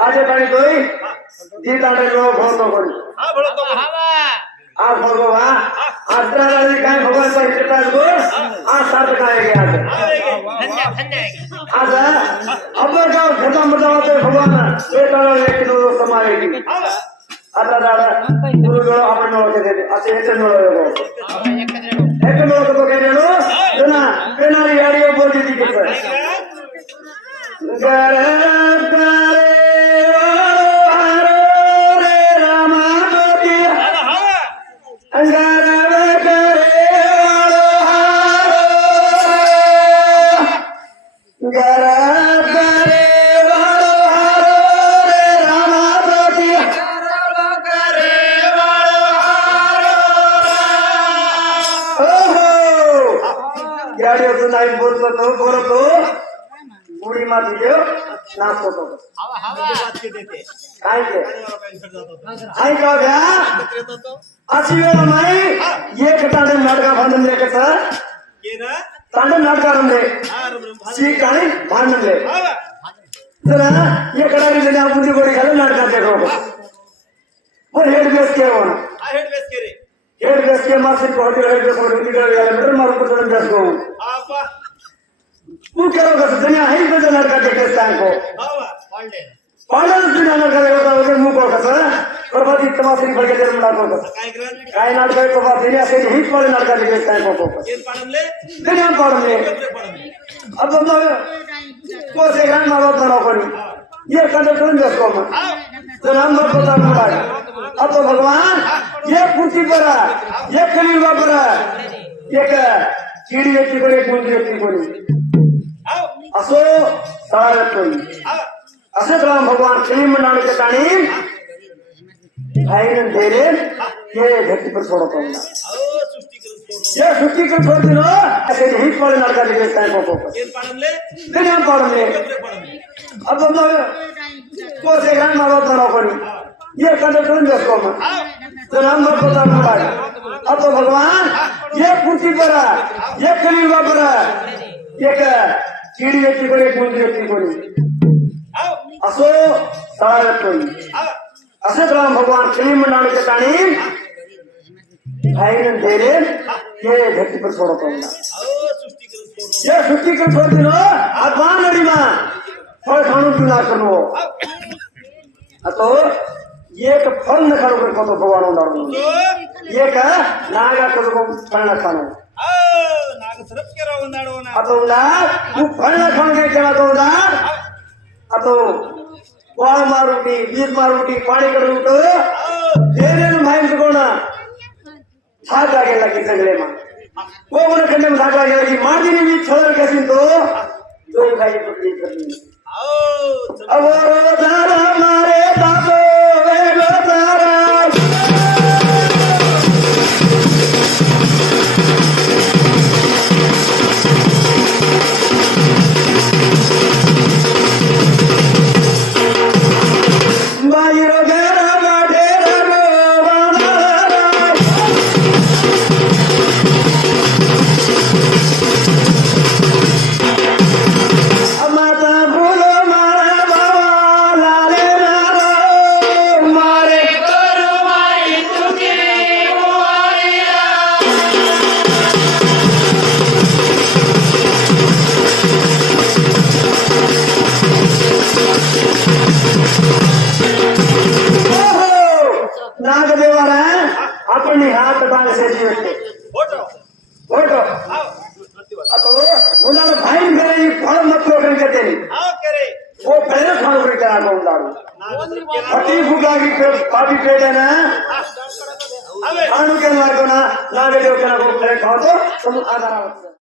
आजे पाणी दोई दी तांडे लोग भरतो कोणी आज भगवा आज ताराली काय भगवान पर इतकाच गो आज साथ काय गया आज अब्बर गाव खतम बजावते भगवान ते तारा एक नो समाएगी आता दादा गुरु आपण होते ते असे हेच नो एक नो तो केलेलो ना पेनारी गाडी बोलती ती कसं नाही बोलतो बोलतो उडी माती देव नाचतो काय ते काय का घ्या अशी वेळ नाही एक तांडे नाटका बांधून दे कसं तांडे नाटका रमले सी काही बांधून दे तर एक कडारी जणी आपण ती गोडी घालून नाटकात देखो पण हेड बेस केवण हेड बेस के मासिक हॉटेल हेड बेस वर निघाले गेले तर मारून पडून जातो तू करो कसं जणी आहे कसं नाटकात देखस काय को पाडल तुझ्या नाटकात होता वगैरे मुको कसं प्रभाती तमासिक फडके जर नाटक कसं काय नाटक आहे प्रभाती असे हीच पाडे नाटकात देखस काय को जणी हम पाडले अब हम को से गान मारो ना कोणी ये कंडक्टर करून बसतो मग तर हम बसतो ना अब तो भगवान ये पृथ्वी पर ये कलियुगा पर एक चिड़ी व्यक्ती कोणी एक मुलगी व्यक्ती कोणी असो सळा कोणी असंच राम भगवान कलिमंडाच्या ठिकाणी बाहेर गेले हे धरती पर सोडत होता ये सृष्टि कर छोड़ दिनो ऐसे नहीं पड़े नरका के टाइम को नहीं हम पढ़ने अब हम को से गान मारो बनो पड़ी ये कदर तुम देखो मैं तो नाम मत बता पड़ा अब तो भगवान ये पृथ्वी पर ये कलियुगा पर एक चिड़ी व्यक्ति को एक मुलगी व्यक्ति कोणी असो सळा कोणी असंच राम भगवान कलिमंडाच्या ठिकाणी बाहेर गेले हे धरती पर सोडत होता ये सृष्टि कर छोड़ दिनो अपान अरिमा फल खाणू पिना करो अतो एक फल न खाणू कर तो भगवान उंडारू एक नागा को फल न खाणू नाग सरप केरा उंडाडो ना अतो ना तू फल न खाणू के केला तो ना अतो वाळ मारूटी बीज मारूटी पाणी करून तो तेरे माइंड कोणा हाथ आगे लगी सगले मां वो मन खंडे में धागा आगे लगी मार दी भी छोड़ के सिन तो भाई पकड़ी करनी अब वो तारा मारे बाबो वे गो तारा बाईरो गेरा बाटेरा नागदेवाला आपण हात बांधायचे फोटो आता उन्हाळा बाहेर गेले फळ मत लोकन करते वो पहले खाणू करते आता उन्हाळा फटी फुगागी पाटी पेटे ना खाणू के मार्गो ना नागदेव के ना को खातो समूह आधार